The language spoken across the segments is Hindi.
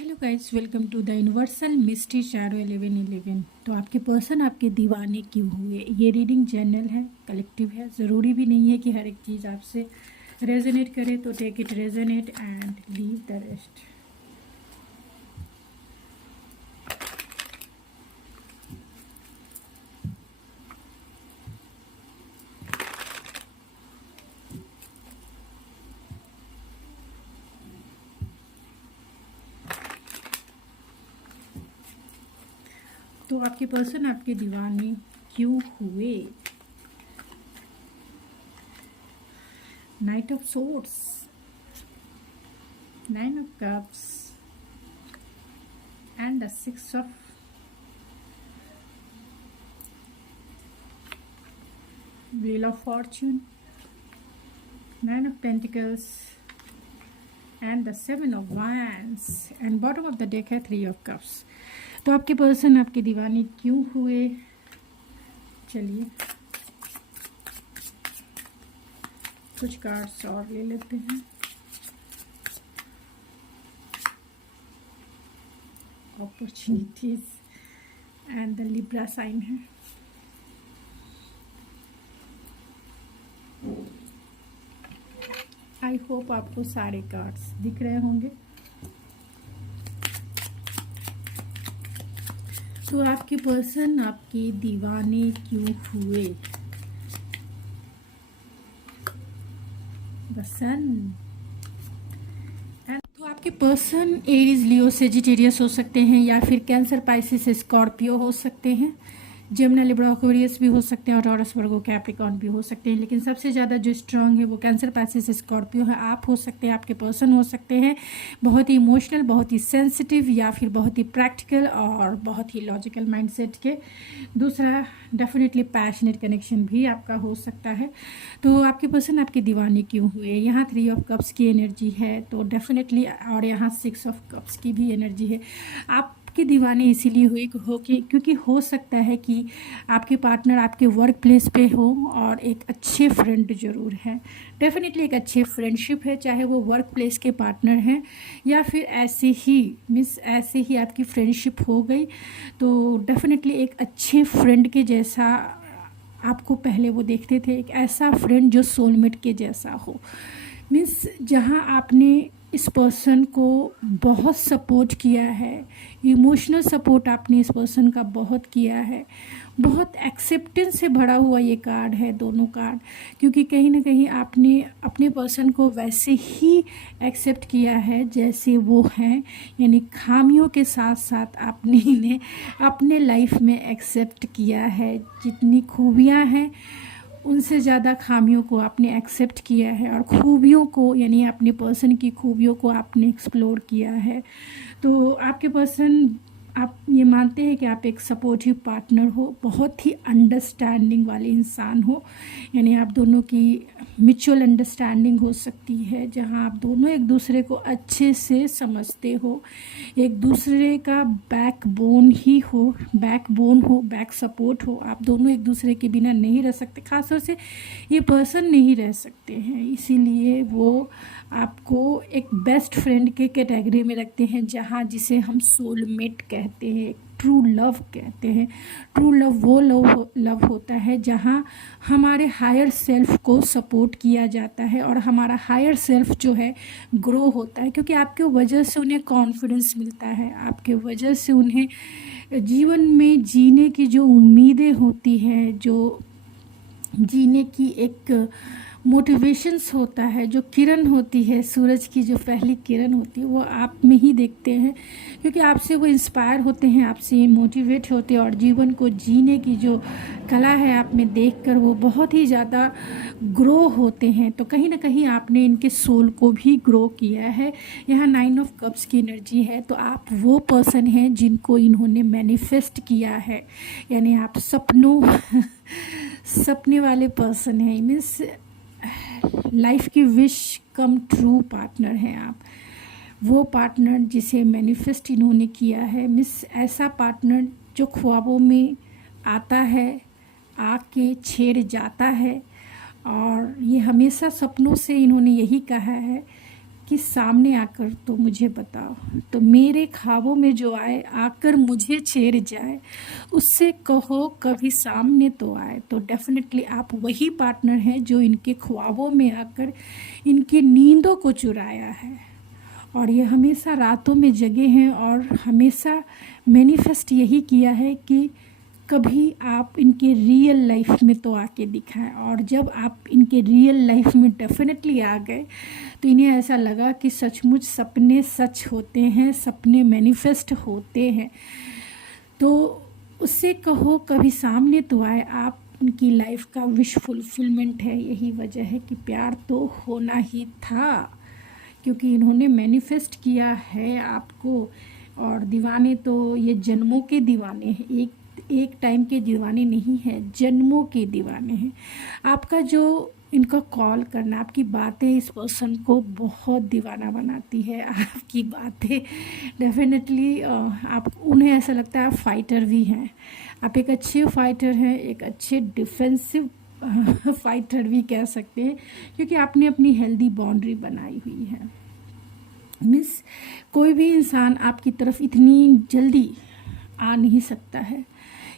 Hello guys, welcome to the universal mystery shadow 1111। तो आपके पर्सन आपके दीवाने क्यों हुए? ये रीडिंग जनरल है, कलेक्टिव है। ज़रूरी भी नहीं है कि हर एक चीज़ आपसे रेजोनेट करे, तो take it resonate and leave the rest. तो आपके पर्सन आपके दीवाने क्यों हुए? Knight of swords, nine of cups and the six of wheel of fortune, nine of pentacles and the seven of wands and bottom of the deck है थ्री ऑफ कप्स। तो आपके पर्सन आपके दीवाने क्यों हुए? चलिए कुछ कार्ड्स और ले लेते हैं। Opportunities and the Libra sign है। आई होप आपको सारे कार्ड्स दिख रहे होंगे। तो आपके पर्सन आपके दीवाने क्यों हुए? द सन। तो आपके पर्सन एरीज, लियो, सेजिटेरियस हो सकते हैं, या फिर कैंसर, पाइसिस, स्कॉर्पियो हो सकते हैं, जेमिनी, लिब्रा, एक्वेरियस भी हो सकते हैं, और टॉरस, वर्गो, कैप्रिकॉर्न भी हो सकते हैं। लेकिन सबसे ज़्यादा जो स्ट्रांग है वो कैंसर, पाइसिस, स्कॉर्पियो है। आप हो सकते हैं, आपके पर्सन हो सकते हैं बहुत ही इमोशनल, बहुत ही सेंसिटिव, या फिर बहुत ही प्रैक्टिकल और बहुत ही लॉजिकल माइंडसेट के। दूसरा, डेफिनेटली पैशनेट कनेक्शन भी आपका हो सकता है। तो आपके पर्सन आपके दीवाने क्यों हुए? यहाँ थ्री ऑफ कप्स की एनर्जी है, तो डेफिनेटली, और यहाँ सिक्स ऑफ कप्स की भी एनर्जी है। आपके दीवाने इसीलिए हुए क्योंकि हो सकता है कि आपके पार्टनर आपके वर्क प्लेस पे हो और एक अच्छे फ्रेंड जरूर है। डेफिनेटली एक अच्छी फ्रेंडशिप है, चाहे वो वर्क प्लेस के पार्टनर हैं या फिर ऐसे ही आपकी फ्रेंडशिप हो गई। तो डेफिनेटली एक अच्छे फ्रेंड के जैसा आपको पहले वो देखते थे, एक ऐसा फ्रेंड जो सोलमेट के जैसा हो। मीन्स जहाँ आपने इस पर्सन को बहुत सपोर्ट किया है, इमोशनल सपोर्ट आपने इस पर्सन का बहुत किया है, बहुत एक्सेप्टेंस से भरा हुआ ये कार्ड है, दोनों कार्ड। क्योंकि कहीं ना कहीं आपने अपने पर्सन को वैसे ही एक्सेप्ट किया है जैसे वो हैं, यानी खामियों के साथ साथ आपने इन्हें अपने लाइफ में एक्सेप्ट किया है। जितनी खूबियाँ हैं उनसे ज़्यादा खामियों को आपने एक्सेप्ट किया है, और खूबियों को, यानी अपने पर्सन की खूबियों को आपने एक्सप्लोर किया है। तो आपके पर्सन, आप ये मानते हैं कि आप एक सपोर्टिव पार्टनर हो, बहुत ही अंडरस्टैंडिंग वाले इंसान हो, यानी आप दोनों की म्यूचुअल अंडरस्टैंडिंग हो सकती है, जहां आप दोनों एक दूसरे को अच्छे से समझते हो, एक दूसरे का बैकबोन हो, बैक सपोर्ट हो। आप दोनों एक दूसरे के बिना नहीं रह सकते, खासतौर से ये पर्सन नहीं रह सकते हैं, इसीलिए वो आपको एक बेस्ट फ्रेंड के कैटेगरी में रखते हैं, जहाँ जिसे हम सोलमेट कहते हैं, ट्रू लव कहते हैं। ट्रू लव वो लव होता है जहाँ हमारे हायर सेल्फ को सपोर्ट किया जाता है और हमारा हायर सेल्फ जो है ग्रो होता है, क्योंकि आपके वजह से उन्हें कॉन्फिडेंस मिलता है, आपके वजह से उन्हें जीवन में जीने की जो उम्मीदें होती हैं, जो जीने की एक मोटिवेशंस होता है, जो किरण होती है, सूरज की जो पहली किरण होती है, वो आप में ही देखते हैं, क्योंकि आपसे वो इंस्पायर होते हैं, आपसे मोटिवेट होते हैं, और जीवन को जीने की जो कला है आप में देखकर वो बहुत ही ज़्यादा ग्रो होते हैं। तो कहीं ना कहीं आपने इनके सोल को भी ग्रो किया है। यहाँ नाइन ऑफ कप्स की एनर्जी है, तो आप वो पर्सन हैं जिनको इन्होंने मैनिफेस्ट किया है, यानी आप सपने वाले पर्सन हैं। मीन्स लाइफ की विश कम ट्रू पार्टनर हैं आप, वो पार्टनर जिसे मैनिफेस्ट इन्होंने किया है। मिस ऐसा पार्टनर जो ख्वाबों में आता है, आके छेड़ जाता है, और ये हमेशा सपनों से इन्होंने यही कहा है कि सामने आकर तो मुझे बताओ, तो मेरे ख्वाबों में जो आए आकर मुझे छेड़ जाए, उससे कहो कभी सामने तो आए। तो डेफिनेटली आप वही पार्टनर हैं जो इनके ख्वाबों में आकर इनकी नींदों को चुराया है, और ये हमेशा रातों में जगे हैं और हमेशा मैनिफेस्ट यही किया है कि कभी आप इनके रियल लाइफ में तो आके दिखाएं। और जब आप इनके रियल लाइफ में डेफिनेटली आ गए तो इन्हें ऐसा लगा कि सचमुच सपने सच होते हैं, सपने मैनिफेस्ट होते हैं। तो उससे कहो कभी सामने तो आए, आप उनकी लाइफ का विश फुलफिलमेंट है। यही वजह है कि प्यार तो होना ही था, क्योंकि इन्होंने मैनिफेस्ट किया है आपको। और दीवाने तो ये जन्मों के दीवाने हैं, एक टाइम के दीवाने नहीं हैं, जन्मों के दीवाने हैं। आपका जो इनका कॉल करना, आपकी बातें इस पर्सन को बहुत दीवाना बनाती है। आपकी बातें डेफिनेटली आप उन्हें ऐसा लगता है आप फाइटर भी हैं, आप एक अच्छे फाइटर हैं, एक अच्छे डिफेंसिव फाइटर भी कह सकते हैं, क्योंकि आपने अपनी हेल्दी बाउंड्री बनाई हुई है। मिस कोई भी इंसान आपकी तरफ इतनी जल्दी आ नहीं सकता है,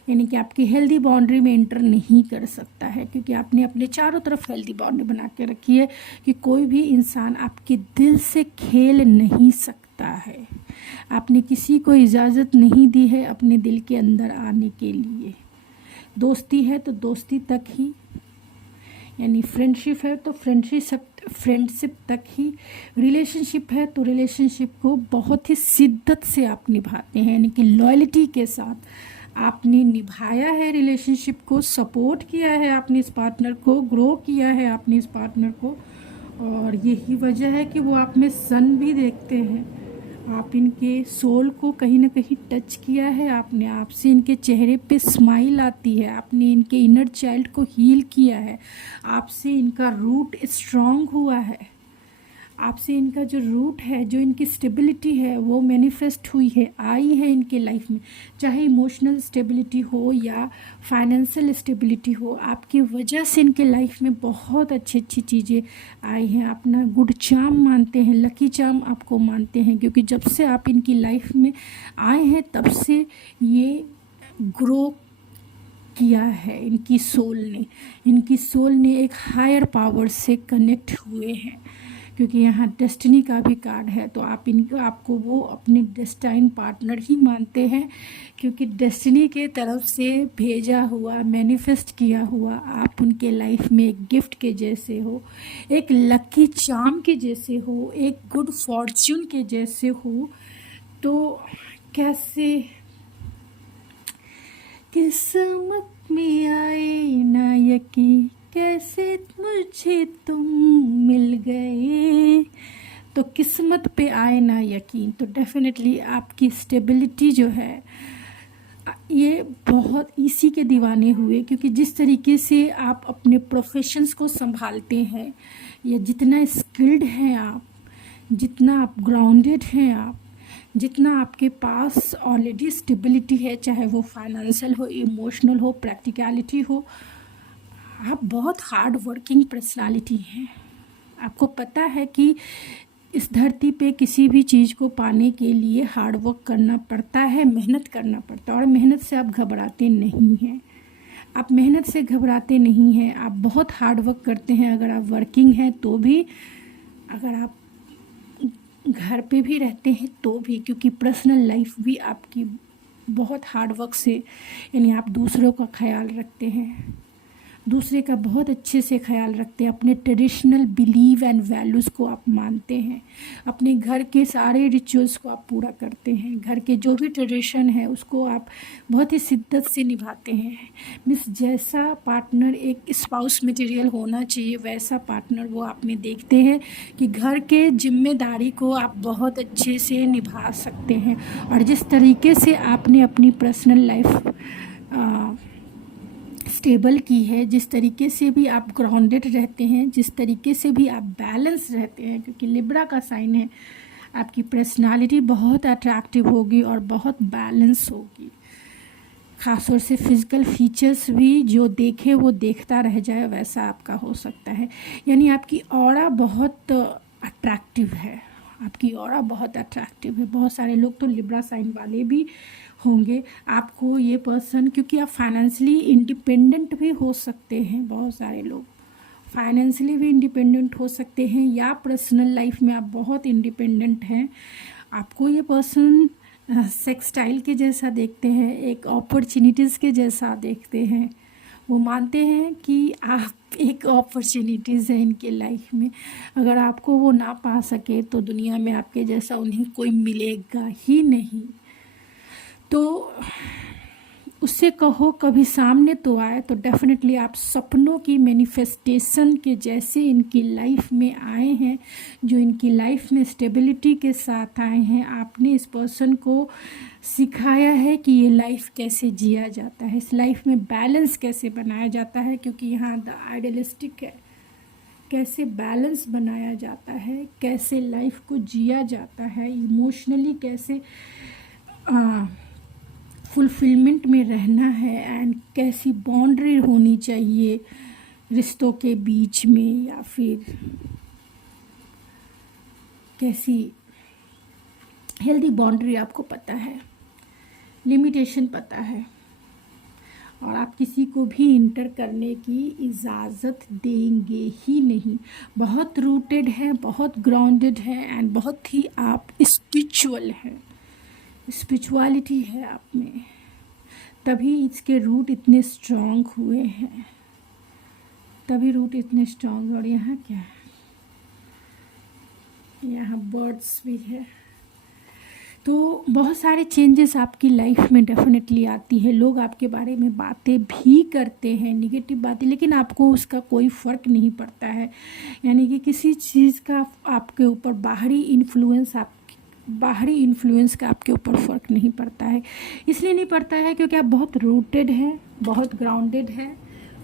यानी कि आपकी हेल्दी बाउंड्री में एंटर नहीं कर सकता है, क्योंकि आपने अपने चारों तरफ हेल्दी बाउंड्री बना के रखी है कि कोई भी इंसान आपके दिल से खेल नहीं सकता है। आपने किसी को इजाज़त नहीं दी है अपने दिल के अंदर आने के लिए। दोस्ती है तो दोस्ती तक ही, यानी फ्रेंडशिप है तो फ्रेंडशिप तक ही, रिलेशनशिप है तो रिलेशनशिप को बहुत ही शिद्दत से आप निभाते हैं, यानी कि लॉयल्टी के साथ आपने निभाया है रिलेशनशिप को, सपोर्ट किया है आपने इस पार्टनर को, ग्रो किया है आपने इस पार्टनर को। और यही वजह है कि वो आप में सन भी देखते हैं। आप इनके सोल को कहीं ना कहीं टच किया है आपने, आपसे इनके चेहरे पे स्माइल आती है, आपने इनके इनर चाइल्ड को हील किया है, आपसे इनका रूट स्ट्रांग हुआ है, आपसे इनका जो रूट है, जो इनकी स्टेबिलिटी है वो मैनिफेस्ट हुई है, आई है इनके लाइफ में। चाहे इमोशनल स्टेबिलिटी हो या फाइनेंशियल स्टेबिलिटी हो, आपकी वजह से इनके लाइफ में बहुत अच्छी अच्छी चीज़ें आई हैं। अपना गुड चार्म मानते हैं, लकी चार्म आपको मानते हैं, क्योंकि जब से आप इनकी लाइफ में आए हैं तब से ये ग्रो किया है इनकी सोल ने एक हायर पावर से कनेक्ट हुए हैं, क्योंकि यहाँ डेस्टिनी का भी कार्ड है। तो आपको वो अपने डेस्टाइन पार्टनर ही मानते हैं, क्योंकि डेस्टिनी के तरफ से भेजा हुआ, मैनिफेस्ट किया हुआ आप उनके लाइफ में एक गिफ्ट के जैसे हो, एक लकी चार्म के जैसे हो, एक गुड फॉर्च्यून के जैसे हो। तो कैसे किस्मत में आए ना यकीन, कैसे मुझे तुम मिल गए। तो किस्मत पे आए ना यकीन, तो डेफिनेटली आपकी स्टेबिलिटी जो है ये बहुत इसी के दीवाने हुए, क्योंकि जिस तरीके से आप अपने प्रोफेशंस को संभालते हैं, या जितना स्किल्ड हैं आप, जितना आप ग्राउंडेड हैं आप, जितना आपके पास ऑलरेडी स्टेबिलिटी है, चाहे वो फाइनेंशियल हो, इमोशनल हो, प्रैक्टिकलिटी हो, आप बहुत हार्ड वर्किंग पर्सनालिटी हैं। आपको पता है कि इस धरती पे किसी भी चीज़ को पाने के लिए हार्ड वर्क करना पड़ता है, मेहनत करना पड़ता है, और मेहनत से आप घबराते नहीं हैं। आप मेहनत से घबराते नहीं हैं, आप बहुत हार्ड वर्क करते हैं। अगर आप वर्किंग हैं तो भी, अगर आप घर पे भी रहते हैं तो भी, क्योंकि पर्सनल लाइफ भी आपकी बहुत हार्ड वर्क से, यानी आप दूसरों का ख्याल रखते हैं, दूसरे का बहुत अच्छे से ख्याल रखते हैं, अपने ट्रेडिशनल बिलीव एंड वैल्यूज़ को आप मानते हैं, अपने घर के सारे रिचुअल्स को आप पूरा करते हैं, घर के जो भी ट्रेडिशन है उसको आप बहुत ही शिद्दत से निभाते हैं। मिस जैसा पार्टनर एक स्पाउस मटेरियल होना चाहिए, वैसा पार्टनर वो आप में देखते हैं कि घर के जिम्मेदारी को आप बहुत अच्छे से निभा सकते हैं। और जिस तरीके से आपने अपनी पर्सनल लाइफ स्टेबल की है, जिस तरीके से भी आप ग्राउंडेड रहते हैं, जिस तरीके से भी आप बैलेंस रहते हैं, क्योंकि लिब्रा का साइन है, आपकी पर्सनालिटी बहुत अट्रैक्टिव होगी और बहुत बैलेंस होगी। ख़ासतौर से फिज़िकल फीचर्स भी जो देखे वो देखता रह जाए, वैसा आपका हो सकता है। यानी आपकी ऑरा बहुत अट्रैक्टिव है। आपकी ऑरा बहुत अट्रैक्टिव है। बहुत सारे लोग तो लिब्रा साइन वाले भी होंगे। आपको ये पर्सन, क्योंकि आप फाइनेंशियली इंडिपेंडेंट भी हो सकते हैं, बहुत सारे लोग फाइनेंशियली भी इंडिपेंडेंट हो सकते हैं, या पर्सनल लाइफ में आप बहुत इंडिपेंडेंट हैं। आपको ये पर्सन सेक्सटाइल के जैसा देखते हैं, एक अपॉर्चुनिटीज़ के जैसा देखते हैं। वो मानते हैं कि आप एक अपॉर्चुनिटीज़ है इनके लाइफ में। अगर आपको वो ना पा सके तो दुनिया में आपके जैसा उन्हें कोई मिलेगा ही नहीं। तो उससे कहो कभी सामने तो आए, तो डेफिनेटली आप सपनों की मैनिफेस्टेशन के जैसे इनकी लाइफ में आए हैं, जो इनकी लाइफ में स्टेबिलिटी के साथ आए हैं। आपने इस पर्सन को सिखाया है कि ये लाइफ कैसे जिया जाता है, इस लाइफ में बैलेंस कैसे बनाया जाता है, क्योंकि यहाँ द आइडियलिस्टिक है। कैसे बैलेंस बनाया जाता है, कैसे लाइफ को जिया जाता है, इमोशनली कैसे फुलफिलमेंट में रहना है, एंड कैसी बाउंड्री होनी चाहिए रिश्तों के बीच में, या फिर कैसी हेल्दी बाउंड्री आपको पता है, लिमिटेशन पता है, और आप किसी को भी इंटर करने की इजाज़त देंगे ही नहीं। बहुत रूटेड है, बहुत ग्राउंडेड है, एंड बहुत ही आप स्पिरिचुअल हैं, स्पिरिचुअलिटी है आप में, तभी इसके रूट इतने स्ट्रांग हुए हैं, तभी रूट इतने स्ट्रांग। और यहाँ क्या है, यहाँ बर्ड्स भी है। तो बहुत सारे चेंजेस आपकी लाइफ में डेफिनेटली आती है। लोग आपके बारे में बातें भी करते हैं, निगेटिव बातें, लेकिन आपको उसका कोई फ़र्क नहीं पड़ता है। यानी कि किसी चीज़ का आपके ऊपर बाहरी इन्फ्लुएंस का आपके ऊपर फ़र्क नहीं पड़ता है। इसलिए नहीं पड़ता है क्योंकि आप बहुत रूटेड हैं, बहुत ग्राउंडेड हैं,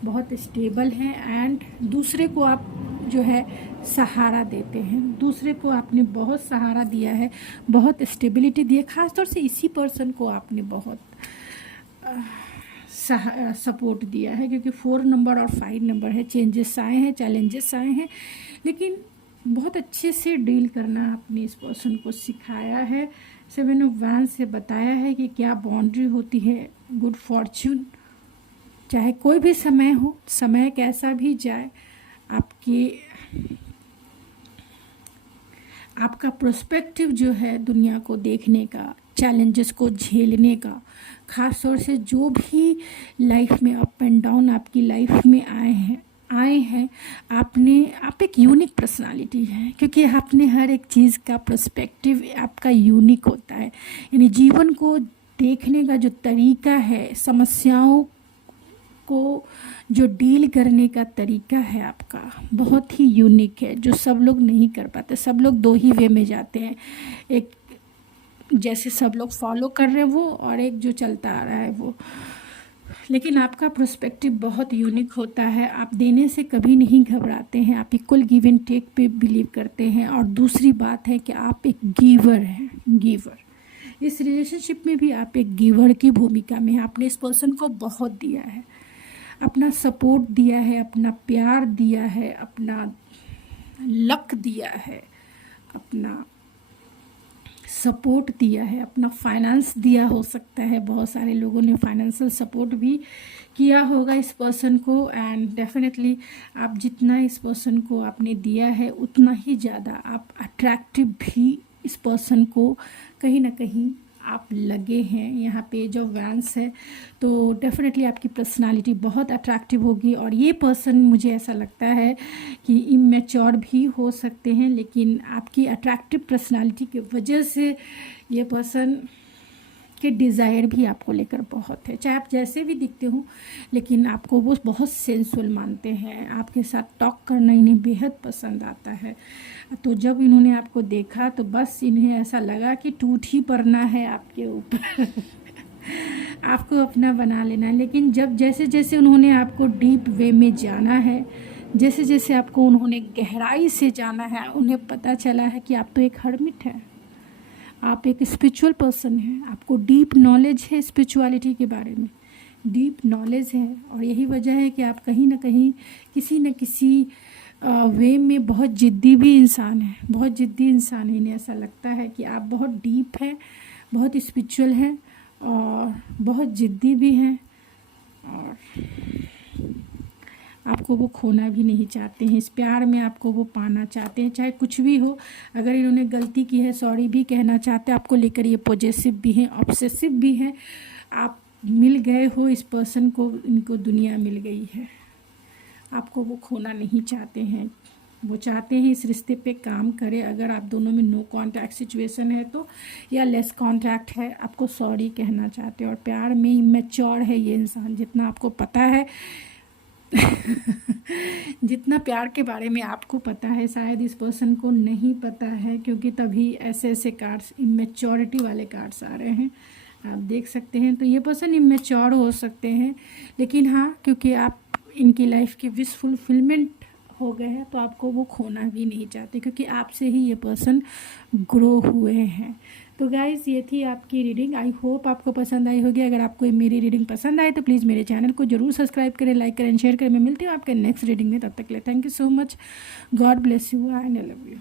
बहुत स्टेबल हैं, एंड दूसरे को आप जो है सहारा देते हैं। दूसरे को आपने बहुत सहारा दिया है, बहुत स्टेबिलिटी दी है। ख़ासतौर से इसी पर्सन को आपने बहुत सपोर्ट दिया है, क्योंकि 4 नंबर और 5 नंबर है। चेंजेस आए हैं, चैलेंजेस आए हैं, लेकिन बहुत अच्छे से डील करना आपने इस पर्सन को सिखाया है। 7 ऑफ वैंड्स से बताया है कि क्या बाउंड्री होती है गुड फॉर्च्यून। चाहे कोई भी समय हो, समय कैसा भी जाए, आपका प्रोस्पेक्टिव जो है दुनिया को देखने का, चैलेंजेस को झेलने का, ख़ास तौर से जो भी लाइफ में अप एंड डाउन आपकी लाइफ में आए हैं, आप एक यूनिक पर्सनालिटी है, क्योंकि आपने हर एक चीज़ का पर्सपेक्टिव आपका यूनिक होता है। यानी जीवन को देखने का जो तरीका है, समस्याओं को जो डील करने का तरीका है आपका, बहुत ही यूनिक है, जो सब लोग नहीं कर पाते। सब लोग 2 ही वे में जाते हैं, एक जैसे सब लोग फॉलो कर रहे हैं वो, और एक जो चलता आ रहा है वो। लेकिन आपका पर्सपेक्टिव बहुत यूनिक होता है। आप देने से कभी नहीं घबराते हैं, आप इक्वल गिव एंड टेक पे बिलीव करते हैं। और दूसरी बात है कि आप एक गिवर हैं, गिवर। इस रिलेशनशिप में भी आप एक गिवर की भूमिका में हैं। आपने इस पर्सन को बहुत दिया है, अपना सपोर्ट दिया है, अपना प्यार दिया है, अपना लक दिया है, अपना सपोर्ट दिया है, अपना फाइनेंस दिया हो सकता है। बहुत सारे लोगों ने फाइनेंशियल सपोर्ट भी किया होगा इस पर्सन को, एंड डेफिनेटली आप जितना इस पर्सन को आपने दिया है, उतना ही ज़्यादा आप अट्रैक्टिव भी इस पर्सन को कहीं ना कहीं आप लगे हैं। यहाँ पे जो वैंस है, तो डेफिनेटली आपकी पर्सनालिटी बहुत अट्रैक्टिव होगी। और ये पर्सन मुझे ऐसा लगता है कि इमेच्योर भी हो सकते हैं, लेकिन आपकी अट्रैक्टिव पर्सनालिटी की वजह से ये पर्सन के डिज़ायर भी आपको लेकर बहुत है। चाहे आप जैसे भी दिखते हो, लेकिन आपको वो बहुत सेंसुअल मानते हैं। आपके साथ टॉक करना इन्हें बेहद पसंद आता है। तो जब इन्होंने आपको देखा तो बस इन्हें ऐसा लगा कि टूट ही पड़ना है आपके ऊपर आपको अपना बना लेना है। लेकिन जब जैसे जैसे उन्होंने आपको डीप वे में जाना है, जैसे जैसे आपको उन्होंने गहराई से जाना है, उन्हें पता चला है कि आप तो एक हर्मिट है, आप एक स्पिरिचुअल पर्सन हैं। आपको डीप नॉलेज है स्पिरिचुअलिटी के बारे में, डीप नॉलेज है। और यही वजह है कि आप कहीं ना कहीं किसी न किसी वे में बहुत ज़िद्दी भी इंसान है, बहुत ज़िद्दी इंसान है। इन्हें ऐसा लगता है कि आप बहुत डीप हैं, बहुत स्पिरिचुअल हैं और बहुत ज़िद्दी भी हैं और आपको वो खोना भी नहीं चाहते हैं। इस प्यार में आपको वो पाना चाहते हैं, चाहे कुछ भी हो। अगर इन्होंने गलती की है, सॉरी भी कहना चाहते हैं। आपको लेकर ये पॉजेसिव भी हैं, ऑब्सेसिव भी हैं। आप मिल गए हो इस पर्सन को, इनको दुनिया मिल गई है। आपको वो खोना नहीं चाहते हैं। वो चाहते हैं इस रिश्ते पे काम करे। अगर आप दोनों में नो कांटेक्ट सिचुएशन है तो, या लेस कांटेक्ट है, आपको सॉरी कहना चाहते हैं। और प्यार में इमेच्योर है ये इंसान, जितना आपको पता है जितना प्यार के बारे में आपको पता है शायद इस पर्सन को नहीं पता है, क्योंकि तभी ऐसे ऐसे कार्ड्स, इमेच्योरिटी वाले कार्ड्स आ रहे हैं, आप देख सकते हैं। तो ये पर्सन इमेच्योर हो सकते हैं, लेकिन हाँ, क्योंकि आप इनकी लाइफ की विश फुलफिलमेंट हो गए हैं तो आपको वो खोना भी नहीं चाहते, क्योंकि आपसे ही ये पर्सन ग्रो हुए हैं। तो गाइज़, ये थी आपकी रीडिंग। आई होप आपको पसंद आई होगी। अगर आपको मेरी रीडिंग पसंद आए तो प्लीज़ मेरे चैनल को जरूर सब्सक्राइब करें, लाइक करें, शेयर करें। मैं मिलती हूँ आपके नेक्स्ट रीडिंग में। तब तक के लिए thank you so much. God bless you and I love you.